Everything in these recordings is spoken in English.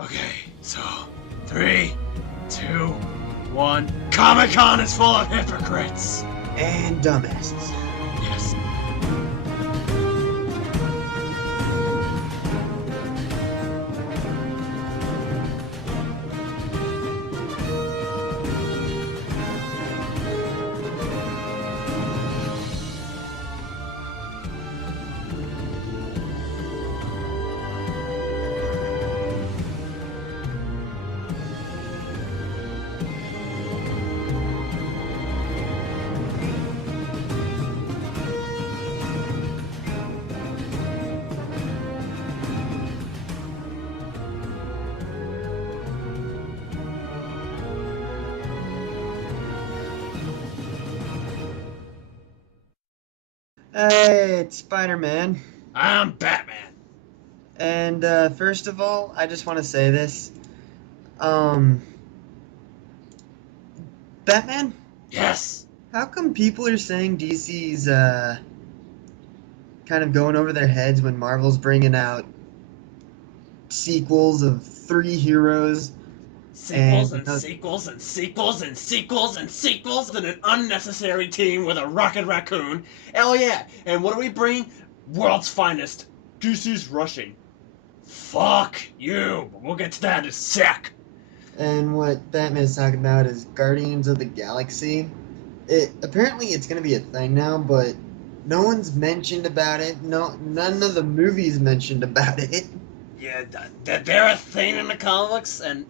Okay, so 3, 2, 1. Comic-Con is full of hypocrites! And dumbasses. Yes. Hey, it's Spider-Man. I'm Batman. And first of all, I just want to say this. Batman? Yes. How come people are saying DC's kind of going over their heads when Marvel's bringing out sequels of 3 heroes? Sequels And and sequels and sequels and sequels and sequels and an unnecessary team with a rocket raccoon. Hell yeah. And what do we bring? World's finest. DC's rushing. Fuck you. But we'll get to that in a sec. And what Batman's talking about is Guardians of the Galaxy. Apparently it's going to be a thing now, but no one's mentioned about it. None of the movies mentioned about it. Yeah, they're a thing in the comics, and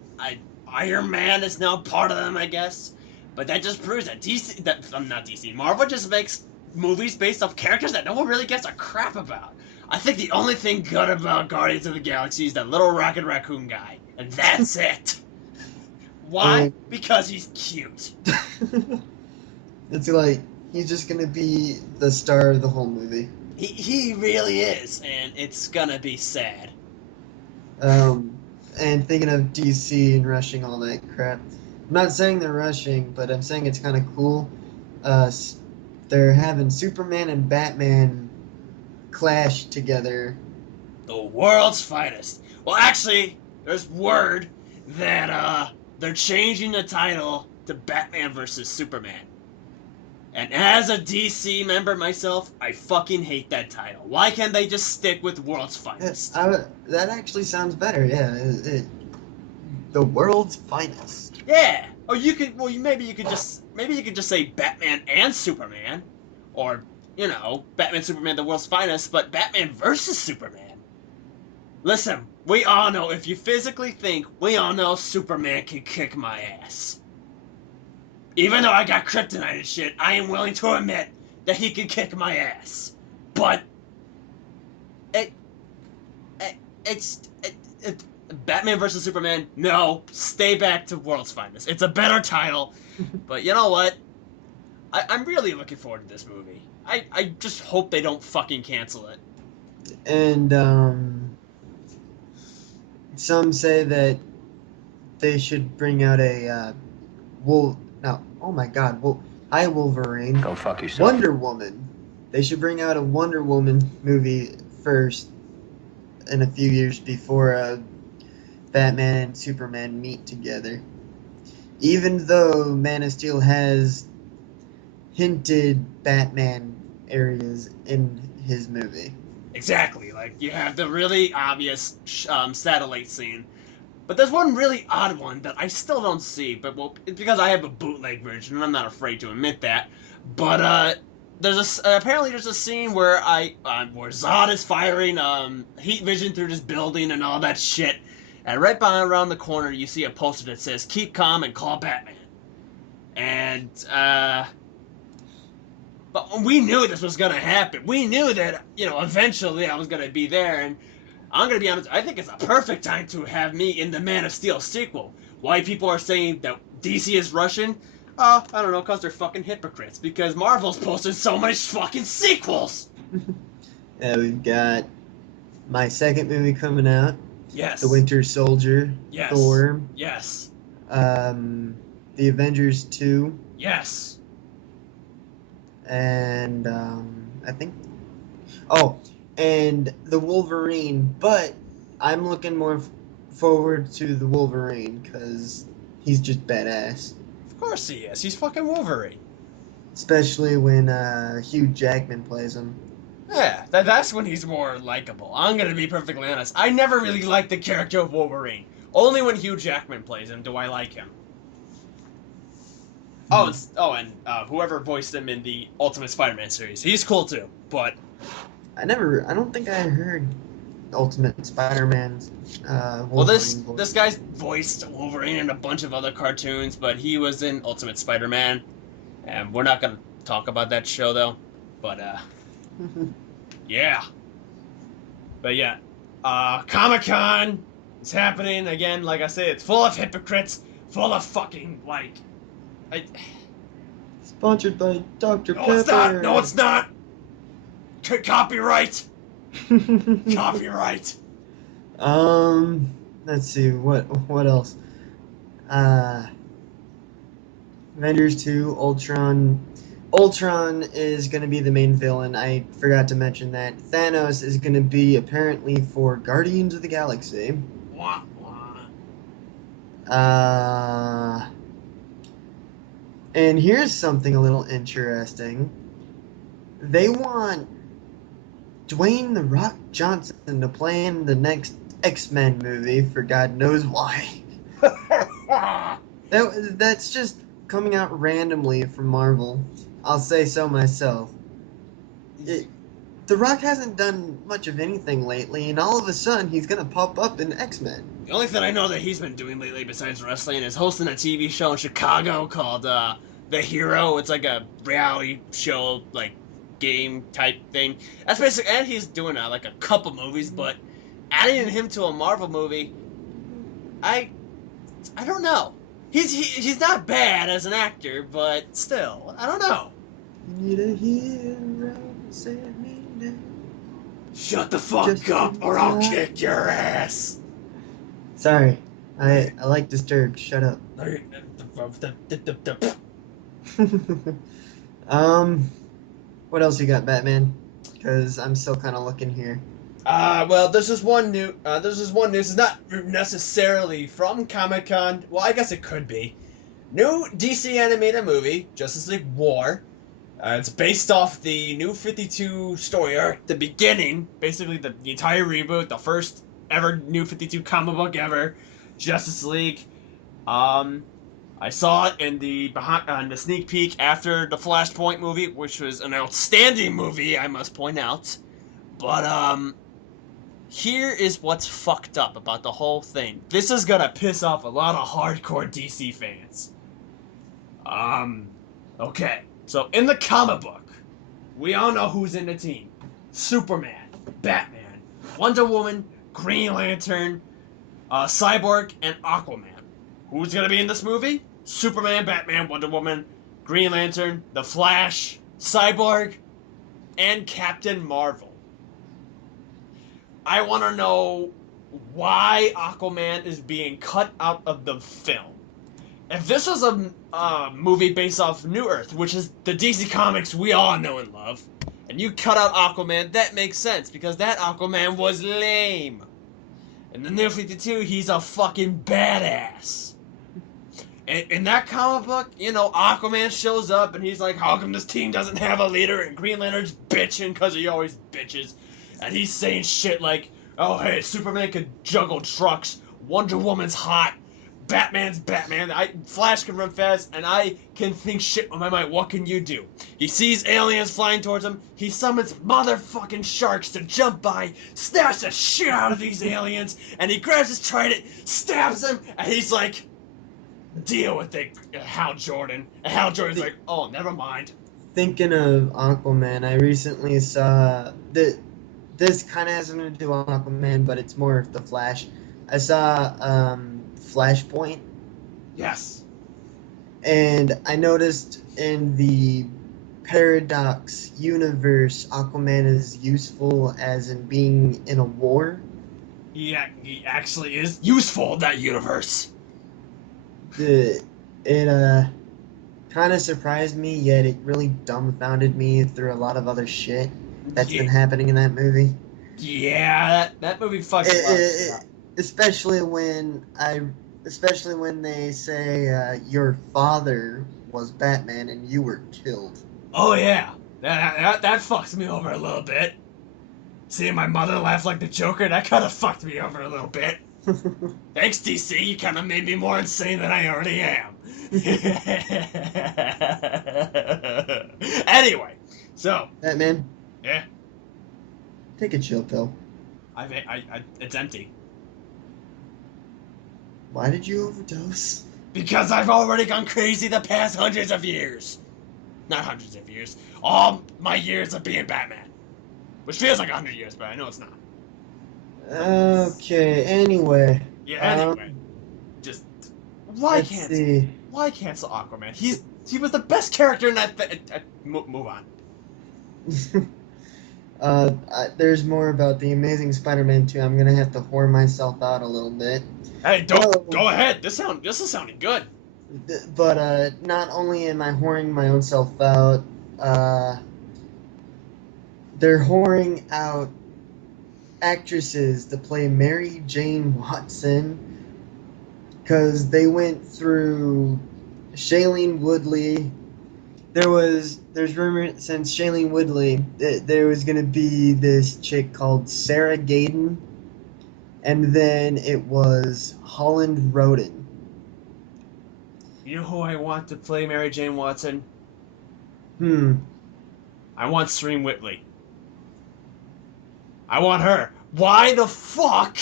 Iron Man is now part of them, I guess. But that just proves that not DC, Marvel just makes movies based off characters that no one really gives a crap about. I think the only thing good about Guardians of the Galaxy is that little rocket raccoon guy, and that's it. Why? Because he's cute. It's like he's just gonna be the star of the whole movie. He really is, and it's gonna be sad. And thinking of DC and rushing all that crap. I'm not saying they're rushing, but I'm saying it's kind of cool. They're having Superman and Batman clash together. The world's finest. Well, actually, there's word that they're changing the title to Batman vs. Superman. And as a DC member myself, I fucking hate that title. Why can't they just stick with World's Finest? That actually sounds better. Yeah, the world's finest. Yeah. Or you could. Well, maybe you could just say Batman and Superman, or Batman Superman the world's finest, but Batman versus Superman. Listen, we all know if you physically think, we all know Superman can kick my ass. Even though I got kryptonite and shit, I am willing to admit that he can kick my ass. But it's Batman vs. Superman. No, stay back to World's Finest. It's a better title. But you know what? I'm really looking forward to this movie. I just hope they don't fucking cancel it. And some say that they should bring out a oh my God! Hi Wolverine. Go fuck yourself. Wonder Woman. They should bring out a Wonder Woman movie first, in a few years before Batman and Superman meet together. Even though Man of Steel has hinted Batman areas in his movie. Exactly. Like, you have the really obvious satellite scene. But there's one really odd one that I still don't see, but it's because I have a bootleg version, and I'm not afraid to admit that. But apparently there's a scene where where Zod is firing heat vision through this building and all that shit, and right around the corner you see a poster that says "Keep calm and call Batman." And but we knew this was gonna happen. We knew that eventually I was gonna be there, and I'm gonna be honest, I think it's a perfect time to have me in the Man of Steel sequel. Why people are saying that DC is rushing? I don't know, because they're fucking hypocrites. Because Marvel's posted so many fucking sequels! Yeah, we've got my second movie coming out. Yes. The Winter Soldier. Yes. Thor. Yes. The Avengers 2. Yes. And I think... Oh, and the Wolverine, but I'm looking more forward to the Wolverine because he's just badass. Of course he is. He's fucking Wolverine. Especially when Hugh Jackman plays him. Yeah, that's when he's more likable. I'm gonna be perfectly honest. I never really liked the character of Wolverine. Only when Hugh Jackman plays him do I like him. Oh, and whoever voiced him in the Ultimate Spider-Man series, he's cool too. But I don't think I heard Ultimate Spider-Man's Wolverine well, this voice. guy's voiced Wolverine in a bunch of other cartoons, but he was in Ultimate Spider-Man, and we're not gonna talk about that show though. But yeah. But yeah, Comic-Con is happening again. Like I say, it's full of hypocrites, full of fucking Sponsored by Dr. No, Pepper. it's not. No, it's not. Copyright. Copyright. Let's see what else. Avengers 2, Ultron. Ultron is going to be the main villain. I forgot to mention that. Thanos is going to be apparently for Guardians of the Galaxy. Wah, wah. And here's something a little interesting. They want Dwayne "The Rock" Johnson to play in the next X-Men movie for God knows why. That's just coming out randomly from Marvel. I'll say so myself. The Rock hasn't done much of anything lately, and all of a sudden he's gonna pop up in X-Men. The only thing I know that he's been doing lately besides wrestling is hosting a TV show in Chicago called The Hero. It's like a reality show, like game type thing. That's basically, and he's doing like a couple movies, but adding him to a Marvel movie, I don't know. He's not bad as an actor, but still, I don't know. You need a hero, send me now. Shut the fuck up, or I'll kick your ass. Sorry, I like Disturbed. Shut up. What else you got, Batman? Because I'm still kind of looking here. Well, there's this one news. It's not necessarily from Comic-Con. Well, I guess it could be. New DC animated movie, Justice League War. It's based off the New 52 story arc, the beginning, basically the entire reboot, the first ever New 52 comic book ever, Justice League. I saw it in the sneak peek after the Flashpoint movie, which was an outstanding movie, I must point out. But here is what's fucked up about the whole thing. This is gonna piss off a lot of hardcore DC fans. Okay. So, in the comic book, we all know who's in the team. Superman, Batman, Wonder Woman, Green Lantern, Cyborg, and Aquaman. Who's gonna be in this movie? Superman, Batman, Wonder Woman, Green Lantern, The Flash, Cyborg, and Captain Marvel. I want to know why Aquaman is being cut out of the film. If this was a movie based off New Earth, which is the DC Comics we all know and love, and you cut out Aquaman, that makes sense, because that Aquaman was lame. In the New 52, he's a fucking badass. In that comic book, you know, Aquaman shows up, and he's like, how come this team doesn't have a leader? And Green Lantern's bitching, because he always bitches. And he's saying shit like, oh, hey, Superman can juggle trucks, Wonder Woman's hot, Batman's Batman, Flash can run fast, and I can think shit with my mind. What can you do? He sees aliens flying towards him. He summons motherfucking sharks to jump by, snaps the shit out of these aliens, and he grabs his trident, stabs him, and he's like, deal with it, Hal Jordan. And Hal Jordan's like, oh, never mind. Thinking of Aquaman, I recently saw that this kind of has something to do with Aquaman, but it's more of the Flash. I saw Flashpoint. Yes. And I noticed in the Paradox universe, Aquaman is useful as in being in a war. He actually is useful in that universe. It kind of surprised me, yet it really dumbfounded me through a lot of other shit that's been happening in that movie. Yeah, that movie fucking especially when they say your father was Batman and you were killed. Oh yeah, that fucks me over a little bit. Seeing my mother laugh like the Joker, that kind of fucked me over a little bit. Thanks, DC. You kind of made me more insane than I already am. Anyway, so Batman, yeah, take a chill pill. it's empty Why did you overdose? because I've already gone crazy the past hundreds of years. Not hundreds of years. All my years of being Batman, which feels like 100 years, but I know it's not. Okay. Anyway. Yeah. Anyway, just why cancel Aquaman? He was the best character in that. Move on. There's more about the Amazing Spider-Man 2. I'm gonna have to whore myself out a little bit. Hey, go ahead. This is sounding good. But not only am I whoring my own self out, they're whoring out actresses to play Mary Jane Watson, because they went through Shailene Woodley. There's rumor since Shailene Woodley there was gonna be this chick called Sarah Gaden, and then it was Holland Roden. You know who I want to play Mary Jane Watson? I want Serene Whitley. I want her. Why the fuck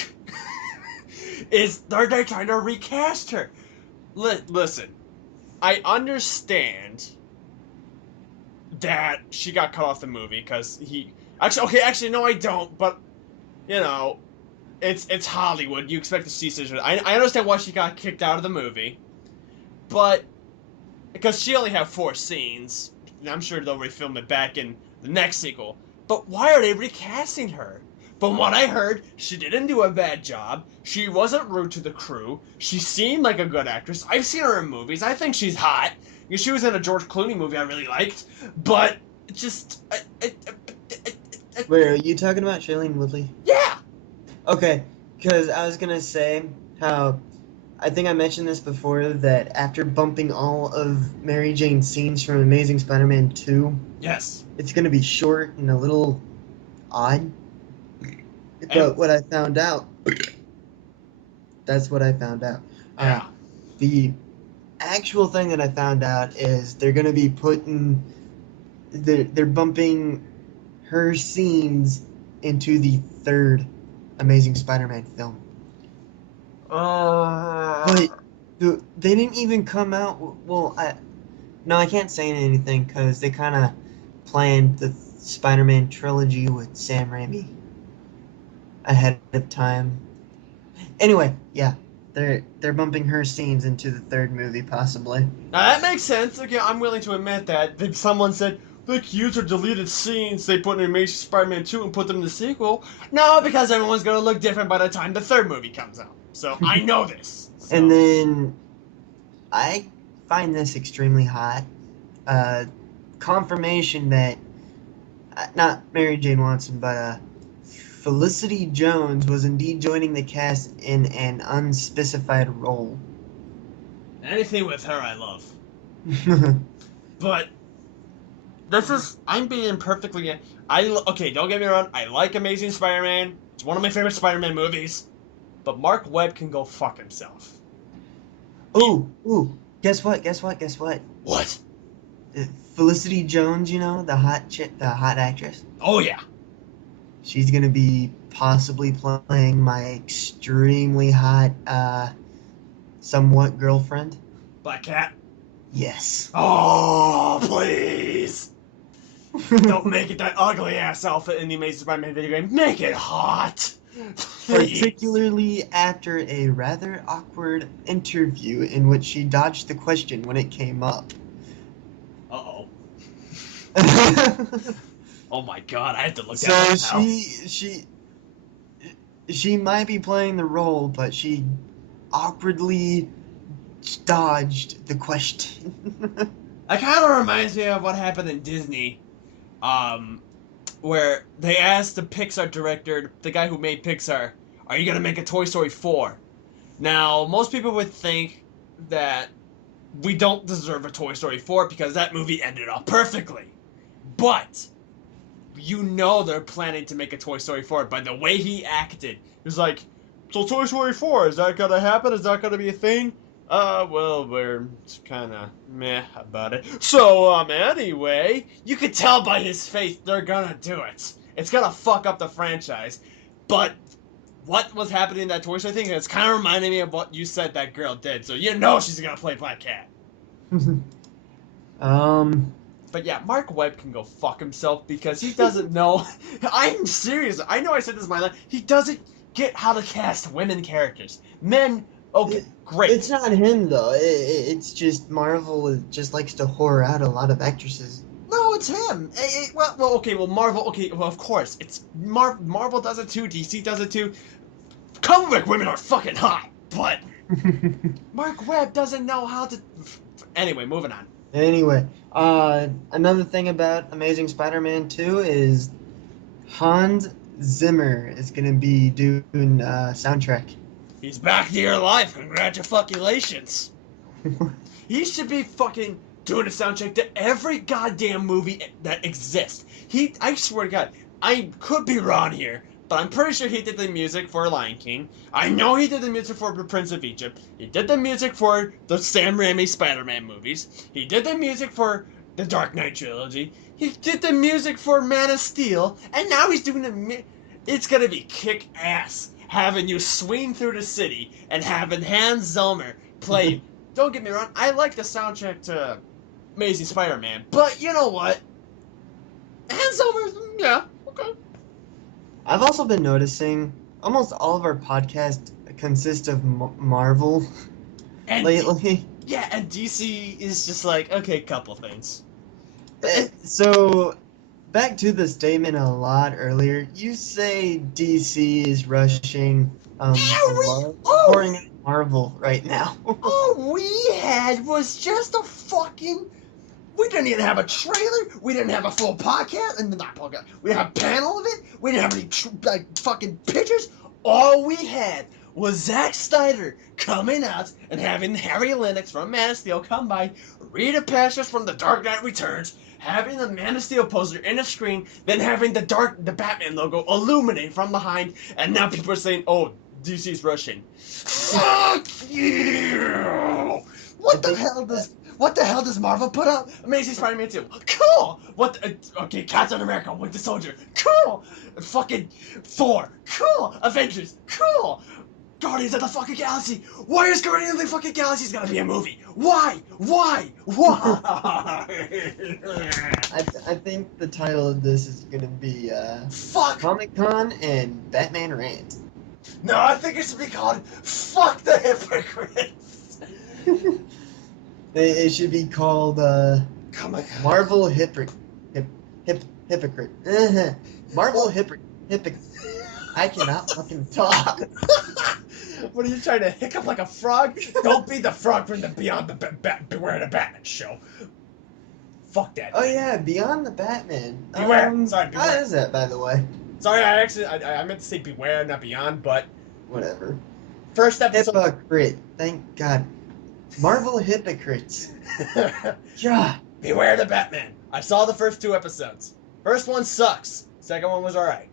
are they trying to recast her? Listen, I understand that she got cut off the movie because actually no I don't, but you know, it's Hollywood. You expect to see scissors. I understand why she got kicked out of the movie, but because she only had 4 scenes, and I'm sure they'll refilm it back in the next sequel. But why are they recasting her? From what I heard, she didn't do a bad job. She wasn't rude to the crew. She seemed like a good actress. I've seen her in movies. I think she's hot. She was in a George Clooney movie I really liked. But just... Wait, are you talking about Shailene Woodley? Yeah! Okay, because I was going to say how... I think I mentioned this before, that after bumping all of Mary Jane's scenes from Amazing Spider-Man 2... Yes. It's going to be short and a little odd. But what I found out... That's what I found out. Yeah. The actual thing that I found out is they're going to be putting... They're bumping her scenes into the 3rd Amazing Spider-Man film. But they didn't even come out... Well, I can't say anything because they kind of planned the Spider-Man trilogy with Sam Raimi ahead of time. Anyway, yeah, they're bumping her scenes into the 3rd movie, possibly. Now that makes sense. Okay, I'm willing to admit that. Someone said, look, use or deleted scenes they put in Amazing Spider-Man 2 and put them in the sequel. No, because everyone's going to look different by the time the 3rd movie comes out. So I know this. So. And then I find this extremely hot. Confirmation that not Mary Jane Watson, but Felicity Jones was indeed joining the cast in an unspecified role. Anything with her I love. But I'm being perfectly... Okay, don't get me wrong, I like Amazing Spider-Man. It's one of my favorite Spider-Man movies. But Mark Webb can go fuck himself. Ooh, guess what? What? Felicity Jones, you know, the hot chick, the hot actress. Oh, yeah. She's gonna be possibly playing my extremely hot, somewhat girlfriend. Black Cat? Yes. Oh, please! Don't make it that ugly-ass outfit in the Amazing Spider-Man video game. Make it hot! Please. Particularly after a rather awkward interview in which she dodged the question when it came up. Uh-oh. Oh my god, I have to look so that up now. she might be playing the role, but she awkwardly dodged the question. That kind of reminds me of what happened in Disney, where they asked the Pixar director, the guy who made Pixar, are you going to make a Toy Story 4? Now, most people would think that we don't deserve a Toy Story 4 because that movie ended up perfectly. But you know they're planning to make a Toy Story 4 by the way he acted. He was like, so Toy Story 4, is that going to happen? Is that going to be a thing? Well, we're kind of meh about it. So, anyway, you could tell by his face they're gonna do it. It's gonna fuck up the franchise. But what was happening in that Toy Story thing, it's kind of reminding me of what you said that girl did. So you know she's gonna play Black Cat. But yeah, Mark Webb can go fuck himself because he doesn't know. I'm serious. I know I said this in my life. He doesn't get how to cast women characters. Men, okay, great. It's not him though. It's just Marvel just likes to whore out a lot of actresses. No, it's him. Well, Marvel. Okay, well, of course, it's Marvel does it too. DC does it too. Comic book women are fucking hot, but Mark Webb doesn't know how to. Anyway, moving on. Anyway, another thing about Amazing Spider-Man 2 is Hans Zimmer is gonna be doing soundtrack. He's back to your life. Congratulations. He should be fucking doing a soundtrack to every goddamn movie that exists. I swear to God, I could be wrong here, but I'm pretty sure he did the music for Lion King. I know he did the music for The Prince of Egypt. He did the music for the Sam Raimi Spider-Man movies. He did the music for the Dark Knight trilogy. He did the music for Man of Steel, and now he's doing it's gonna be kick-ass having you swing through the city and having Hans Zimmer play. Don't get me wrong, I like the soundtrack to Amazing Spider-Man, but you know what? Hans Zimmer, yeah, okay. I've also been noticing almost all of our podcasts consist of Marvel And lately. Yeah, and DC is just like, okay, couple things. So, back to the statement a lot earlier. You say DC is rushing pouring out Marvel right now. All we had was just a fucking. We didn't even have a trailer. We didn't have a full podcast, and not podcast. We didn't have a panel of it. We didn't have any fucking pictures. All we had was Zack Snyder coming out and having Harry Lennox from Man of Steel come by, read a passage from The Dark Knight Returns, having the Man of Steel poster in a screen, then having the Batman logo illuminate from behind, and now people are saying, "Oh, DC's rushing." Fuck you! What the hell does Marvel put out? Amazing Spider-Man 2. Cool! Okay, Captain America, Winter Soldier. Cool! Fucking Thor. Cool! Avengers. Cool! Guardians of the fucking Galaxy. Why is Guardians of the fucking Galaxy gonna be a movie? Why? I think the title of this is gonna be Fuck! Comic-Con and Batman Rant. No, I think it should be called Fuck the Hypocrites. It should be called Marvel Hypocrite. Marvel Hypocrite. I cannot fucking talk. What are you trying to hiccup like a frog? Don't be the frog from the Beyond the Beware the Batman show. Fuck that. Oh yeah, Beyond the Batman. Beware. Sorry, Beware. How is that, by the way? Sorry, I meant to say Beware, not Beyond, but whatever. First episode. Hypocrite. Thank God. Marvel hypocrites. God. Beware the Batman. I saw the first 2 episodes. First one sucks. Second one was alright.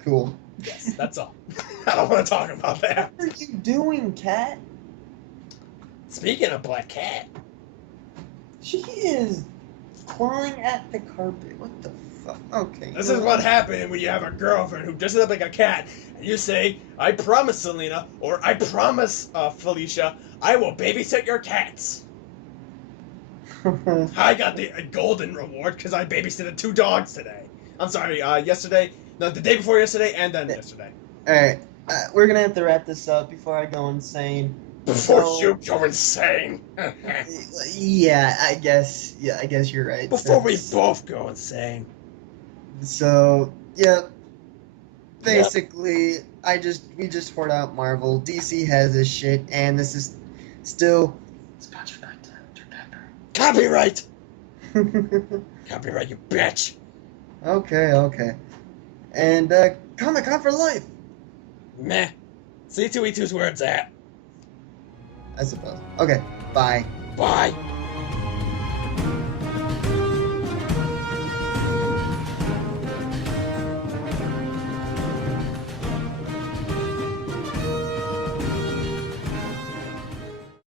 Cool. Yes, that's all. I don't want to talk about that. What are you doing, Cat? Speaking of Black Cat. She is clawing at the carpet. What the fuck? Okay. This is what happens when you have a girlfriend who dresses up like a cat, and you say, "I promise, Selena," or "I promise, Felicia, I will babysit your cats." I got the golden reward because I babysitted 2 dogs today. I'm sorry, yesterday. No, the day before yesterday, and then yesterday. Alright, we're gonna have to wrap this up before I go insane. Before you go insane. Yeah, I guess you're right. Before we both go insane. So, yeah. Basically, we just poured out Marvel. DC has this shit, and this is still Copyright! Copyright, you bitch! Okay. And Comic-Con for life, Meh. C2E2's where it's at. I suppose. Okay, bye. Bye.